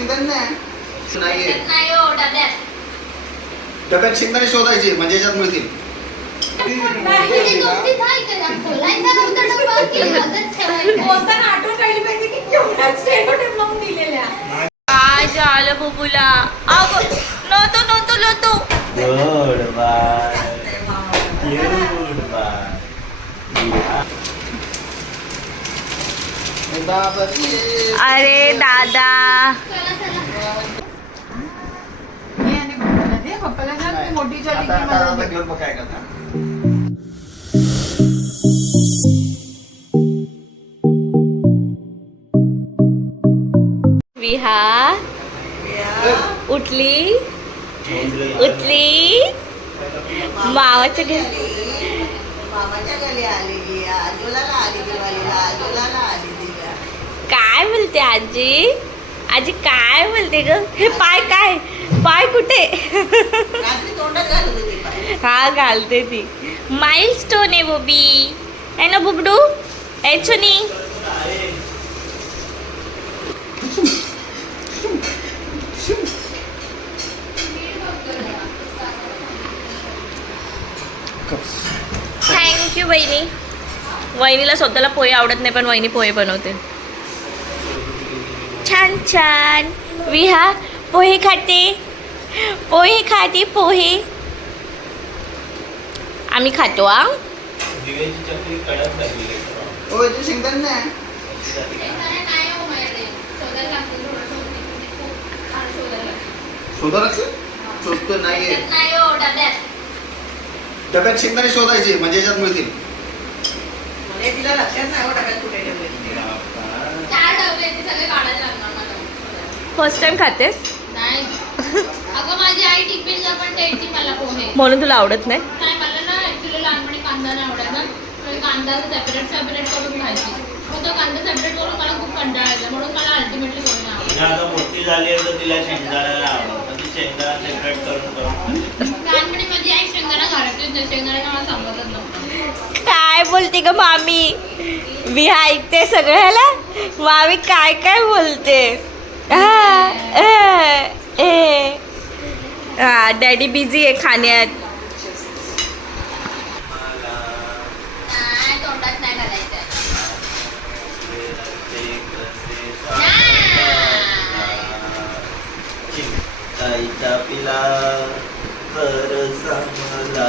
शेंगदाणे नाही. नाहीये. नाही हो डब्यात. डब्यात शेंगदाणे शोधायचे म्हणजे याच्यात मिळतील. काय झालं बुबुला. अग नव्हतो नव्हतो नव्हतो. गुड बाय अरे दादा चला चला मी आणि पप्पाला दे पप्पाला ना ती मोठीच्या आता- आता- आता डिग्रीमध्ये घेऊन बघ काय करणार. विहार उठली उठली। मावाच्या घरी. मामाच्या घरी आलेली आजोलाला आली दिवाळीला आजोलाला आली. दिव्या काय बोलते आजी? आजी काय बोलते ग? हे पाय काय? पाय कुठे? हा घालते ती. माइल स्टोन आहे बोबी. आहे ना बुबडू? ए चुनी थँक्यू वहिनी. वहिनीला स्वतःला पोहे आवडत नाही पण वहिनी पोहे बनवते. छान छान. विहा पोहे खाते. पोहे खाते पोहे. आम्ही खातो शेंगदाणे नाही? हो म्हणजे हो डब्यात शेंगदाणे शोधायचे म्हणजे याच्यात मिळतील म्हणजे तिला लक्षात नाही हो डब्यात कुठे ठेवले चार डबे आहेत, ते सगळे काढायला लागणार मला शोधायला. फर्स्ट टाइम खातेस? नाही. अगं माझी आई टिफिनला पण द्यायची मला पोहे. म्हणून तुला आवडत नाही? नाही मला ना ऍक्च्युली लहानपणी कांदा नाही आवडायचा. तर कांदा सेपरेट सेपरेट करून खायची. मग तो कांदा सेपरेट करून मला खूप कंटाळा यायचा म्हणून मला अल्टिमेटली पोहे नाही आवडत. तिला आता मोठी झाली आहे तर तिला शेंगदाण्याला आवडतं. ती शेंगदाणा सेपरेट करून करून खाते. लहानपणी माझी आई शेंगदाणा घालायची होती. शेंगदाणा मला समजत नव्हतं. काय बोलते ग मामी? विहा ऐकते सगळ्याला? मामी काय काय बोलते? हा, डॅडी बिझी आहे खाण्यात. पिला कर समला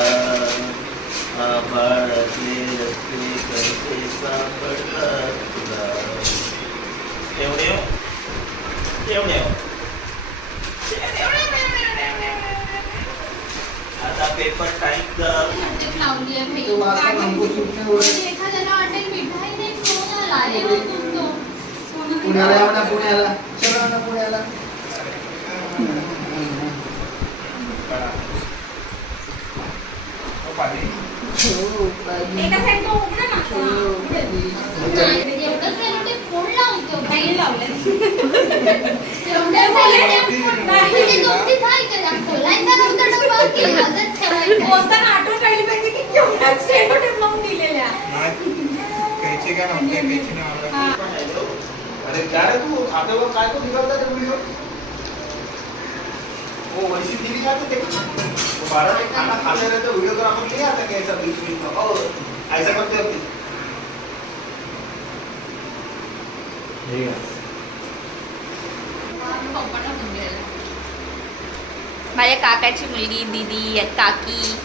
आभाळातले रस्ते कसे सापडतात तुला एवढे हो? एवढे हो? आता पेपर टाईप भाजी लावली आहे मी. तो वासा नको सुटणे होय. एखाद्याला वाटेल मिठाई नाही कोण आला रे मग तुमचं. पुण्याला यावं ना पुण्याला चला ना पुण्याला एका साईड तो उघडा ना नाही, एवढं सेलोटेप कोण लावतो? नाही लावले एवढं सेलोटेप आठवण राहिली पाहिजे की केवढ्या दिलेल्या काय म्हणते नाव अरे काय रे तू खात्यावर काय तो निघालता ते व्हिडिओ वो वैसी जाते ते बारा खाना खाते रहते वीडियोग्राफर ले आता कैसा बीच बीच ऐसा करते हैं पप्पांना फोन केलेला. माझ्या काकाची मुलगी दीदी काकी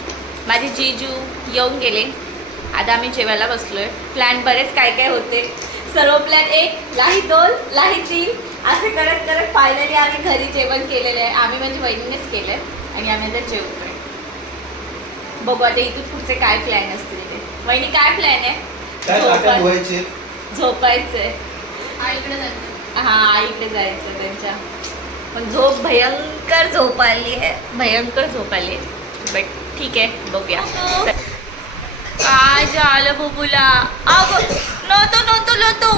माझे जीजू येऊन गेले. आता आम्ही जेवायला बसलोय. प्लॅन बरेच काय काय होते. सर्व प्लॅन एक लाही दोन लाही तीन. असे करत करत फायनली आम्ही घरी जेवण केलेलं आहे. आम्ही म्हणजे वहिनीनेच केलं आहे आणि आम्ही आता जेवतोय. बघू आता इथून पुढचे काय प्लॅन असतील ते. वहिनी काय प्लॅन आहे? काय काट्या झोपाय- हा आईकडे जायचं त्यांच्या. पण झोप भयंकर झोप आली आहे. भयंकर झोप आली आहे. बट ठीक आहे बघूया. काय झालं बुबुला. अग नव्हतो नव्हतो नव्हतो.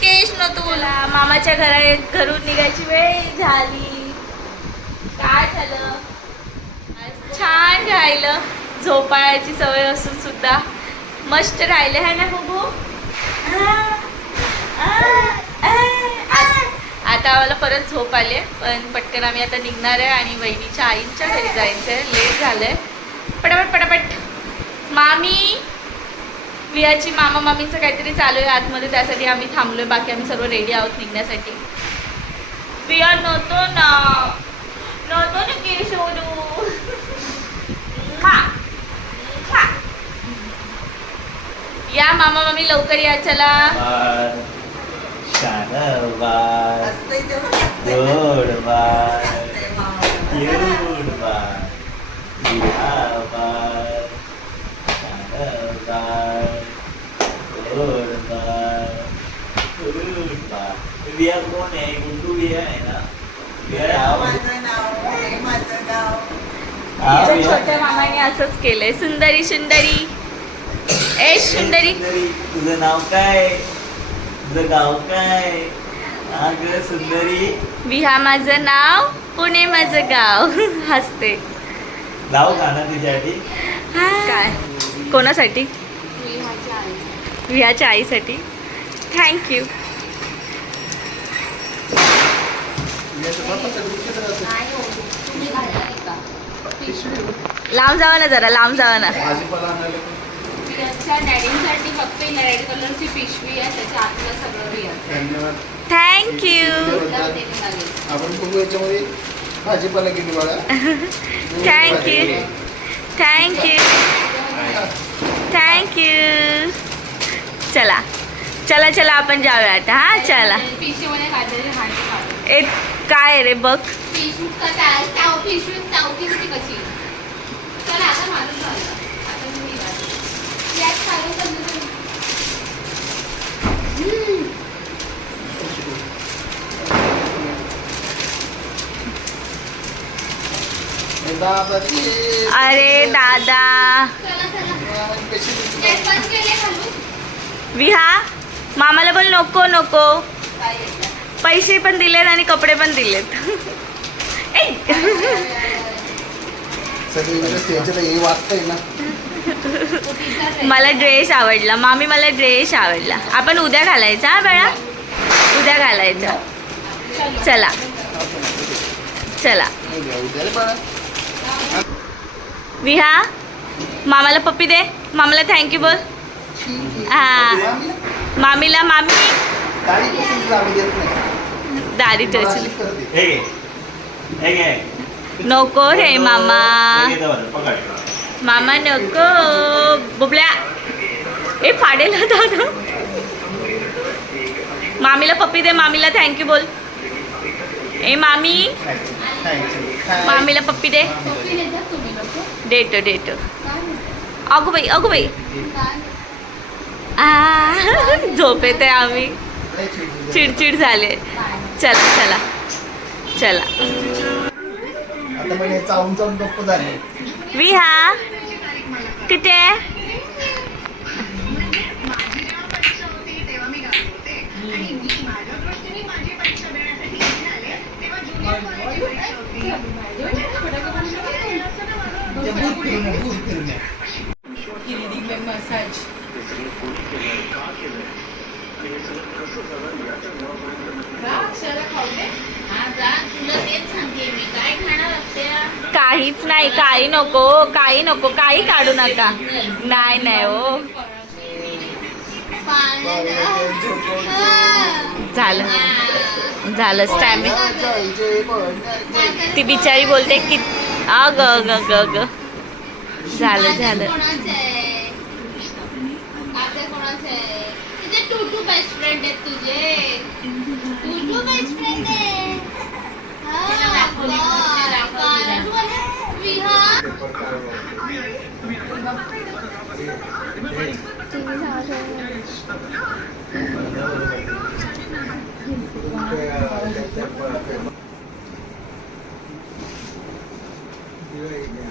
केश नव्हतो बोला. मामाच्या घरा घरून निघायची वेळ झाली. काय झालं? छान राहिलं. झोपाळ्याची सवय असून सुद्धा. मस्त राहिले है ना बुबू. आता आता परत झोप आले पण पटकन आम्ही आता निघणार आहे आणि वहिनीच्या आईंच्या घरी जायचं आहे. लेट झालं आहे पटापट पटापट. मामी वियाची मामा मामीचं काहीतरी चालू आहे आतमध्ये त्यासाठी आम्ही थांबलो आहे बाकी आम्ही सर्व रेडी आहोत निघण्यासाठी. विया नव्हतो ना. नव्हतो ना की सोडू या मामा मामी लवकर या चला. बार शानबार असतंय तेव्हा असतंय. गोड बार असतंय मामा. क्यूट बार बार शानबार गोड बार क्यूट बार विया कोण आहे गुंडू विया आहे ना विया नाव आहे. माझं नाव हे माझं नाव तिच्या विया. छोट्या मामाने असंच केलंय सुंदरी सुंदरी ए सुंदरी सुंदरी तुझं नाव काय तुझं गाव काय? ग सुंदरी. विहा माझं नाव पुणे माझं गाव. हसते. नाव का ना तिच्यासाठी? काय? कोणासाठी? विहाच्या आईसाठी. थँक्यू लांब जावा ना जरा लांब जावा ना. भाजीपाला आणायला पण विराजच्या डॅडींसाठी फक्त रेड कलरची पिशवी आहे त्याच्या आतलं सगळं विराज धन्यवाद. थँक्यू आपण बघू याच्यामध्ये भाजीपाला गेली बाळा. थँक्यू थँक्यू थँक्यू चला. चला चला आपण जाऊया आता हां चला. पिशवीमध्ये काढलेली हांडी काढू ए काय रे बघ. पिशवी चावती कशी? चला आता मारून आता मी निघाले. यात चालू करणार नाही. अरे दादा विहा मामाला बोल नको नको? पैसे पण दिलेत आणि कपडे पण दिलेत वाचतंय ना? मला ड्रेस आवडला. मामी मला ड्रेस आवडला. आपण उद्या घालायचा हा बाळा? उद्या घालायचा. चला. चला. विहा मामाला पप्पी दे. मामाला थँक्यू बोल. हा. मामीला मामी. दारी टचली. नको रे मामा. मामा नको बुबल्या. ए फाडेल दादा मामीला पप्पी दे मामीला थँक्यू बोल. ए मामी. मामीला पप्पी दे. कॉफी देतात डेट डेट अगो बाई अगो बाई. काय? आ झोप येते आम्ही. चिडचिड. चिडचिड झाले. चला चला. चला. आता म्हणजे चावून चावून गप्प झाले. विहा. कुठे ते मसाज काहीच नाही काही नको काही नको काही काढू नका. नाही नाही हो. झालं. झालं स्टॅमिन. ती बिचारी बोलते की अग ग ग ग झालं झालं. बेस्ट फ्रेंड आहेत तुझे. टू बेस्ट फ्रेंड आहे. हा, बरं. कारण मला विहार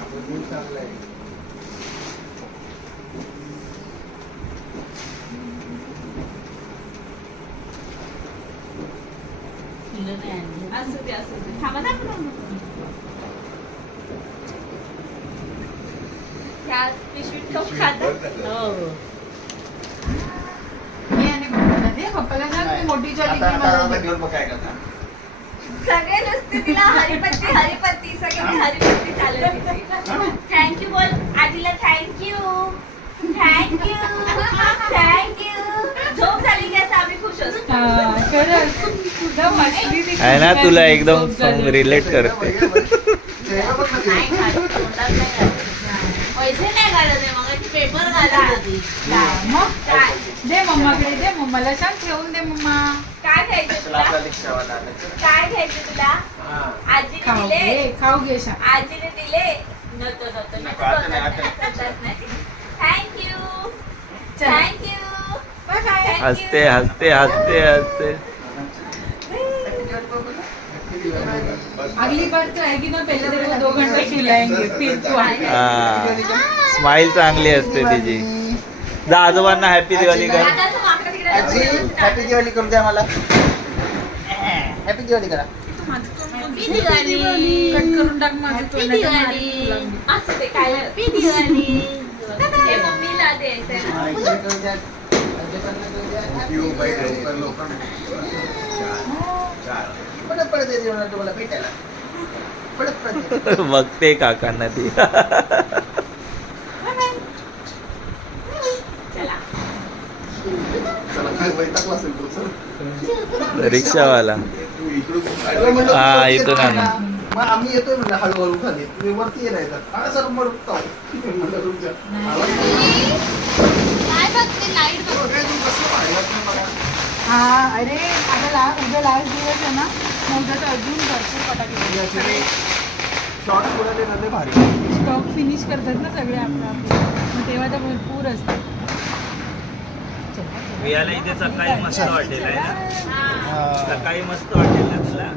आपण दूध चांगलं आहे. असू दे असू दे. थांबा थांबा त्या पिशवीत ठोक खातात हो. मोठी. सगळे नुसते तिला हरिपत्ती हरिपत्ती सगळे हरिपत्ती चालत थँक्यू बोल. आजीला थँक्यू थँक्यू थँक्यू झोप झाली की असं आम्ही खुश असतो. हा, आहे ना तुला एकदम. रिलेट करते. दे मम्माकडे दे मम्माला सांग ठेवून दे मम्मा. काय घ्यायचं तुला. काय घ्यायचं तुला. आजीने खाऊ दिले. घे खाऊ घे आजीने दिले. नव्हतं नव्हतं. हसते हसते हसते हसते. अगली बार तो आएगी ना पहले तेरे को दो घंटे खिलाएंगे फिर तू आएगा हा. स्माइल चांगली असते तिची. जा आजोबांना हॅपी दिवाळी कर. हॅपी दिवाळी करू द्या मला. हॅपी दिवाळी करा. दिवाळी. बघते काकांना ती. चला रिक्षावाला. हा इथून आणा. मग आम्ही येतोय म्हणलं हळूहळू खाली. तुम्ही वरती येणार हा सर मग हा अरे आता ला उद्या लास्ट दिवस आहे ना मग उद्या तर अजून भरपूर फटाके बोलायला ना लय भारी. स्टॉक फिनिश करतात ना सगळे आपलं आपलं. मग तेव्हा तर भरपूर असतात. याला इथे सकाळी मस्त वाटेल आहे ना. सकाळी मस्त वाटेल ना तुला?